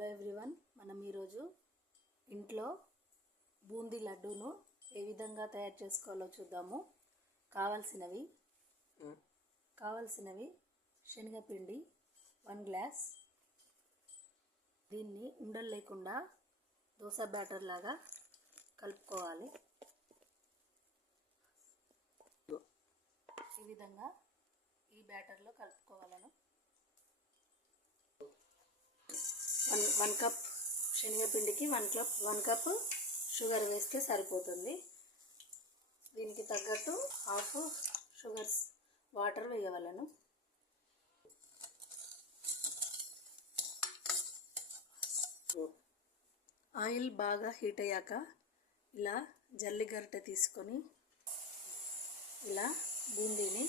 Hello everyone, మనం ఈరోజు ఇంట్లో బూందీ లడ్డూను ఏ విధంగా తయారు చేసుకోవాలో చూద్దాము. కావాల్సినవి శనగపిండి 1 గ్లాస్. దీన్ని ఉండలు లేకుండా దోశ బ్యాటర్ లాగా కలుపుకోవాలి. ఈ విధంగా ఈ బ్యాటర్లో కలుపుకోవాలను. 1 కప్ శనగపిండికి 1 కప్ షుగర్ వేస్తే సరిపోతుంది. దీనికి తగ్గట్టు హాఫ్ షుగర్స్ వాటర్ వేయవలను. ఆయిల్ బాగా హీట్ అయ్యాక ఇలా జల్లి గరిటె తీసుకొని ఇలా బూందీని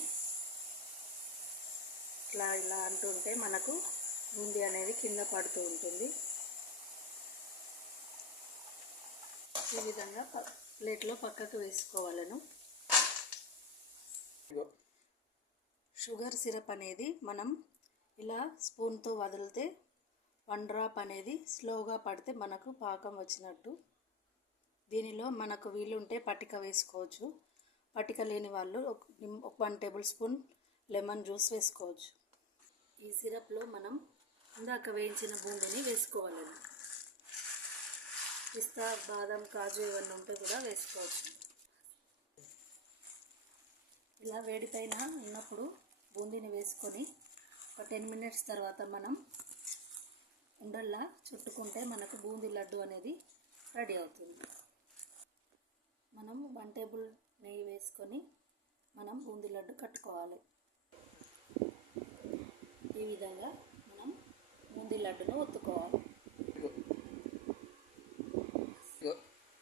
ఇలా అంటుంటే మనకు బూందీ అనేది కింద పడుతూ ఉంటుంది. ఈ విధంగా ప్లేట్లో పక్కకు వేసుకోవాలను. షుగర్ సిరప్ అనేది మనం ఇలా స్పూన్తో వదిలితే 1 డ్రాప్ అనేది స్లోగా పడితే మనకు పాకం వచ్చినట్టు. దీనిలో మనకు వీలుంటే పటిక వేసుకోవచ్చు. పటిక లేని వాళ్ళు 1 టేబుల్ స్పూన్ లెమన్ జ్యూస్ వేసుకోవచ్చు. ఈ సిరప్లో మనం ఇందాక వేయించిన బూందీని వేసుకోవాలి. పిస్తా, బాదం, కాజు ఇవన్నీ ఉంటే కూడా వేసుకోవచ్చు. ఇలా వేడిపైన ఉన్నప్పుడు బూందీని వేసుకొని ఒక 10 మినిట్స్ తర్వాత మనం ఉండల్లా చుట్టుకుంటే మనకు బూందీ లడ్డు అనేది రెడీ అవుతుంది. మనం 1 టేబుల్ నెయ్యి వేసుకొని మనం బూందీ లడ్డు కట్టుకోవాలి. ఈ విధంగా మనం బూందీ లడ్డును ఒత్తుకోవాలి.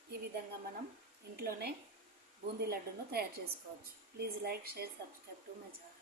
ఈ విధంగా మనం ఇంట్లోనే బూందీ లడ్డును తయారు చేసుకోవచ్చు. Please like, share, subscribe to my channel.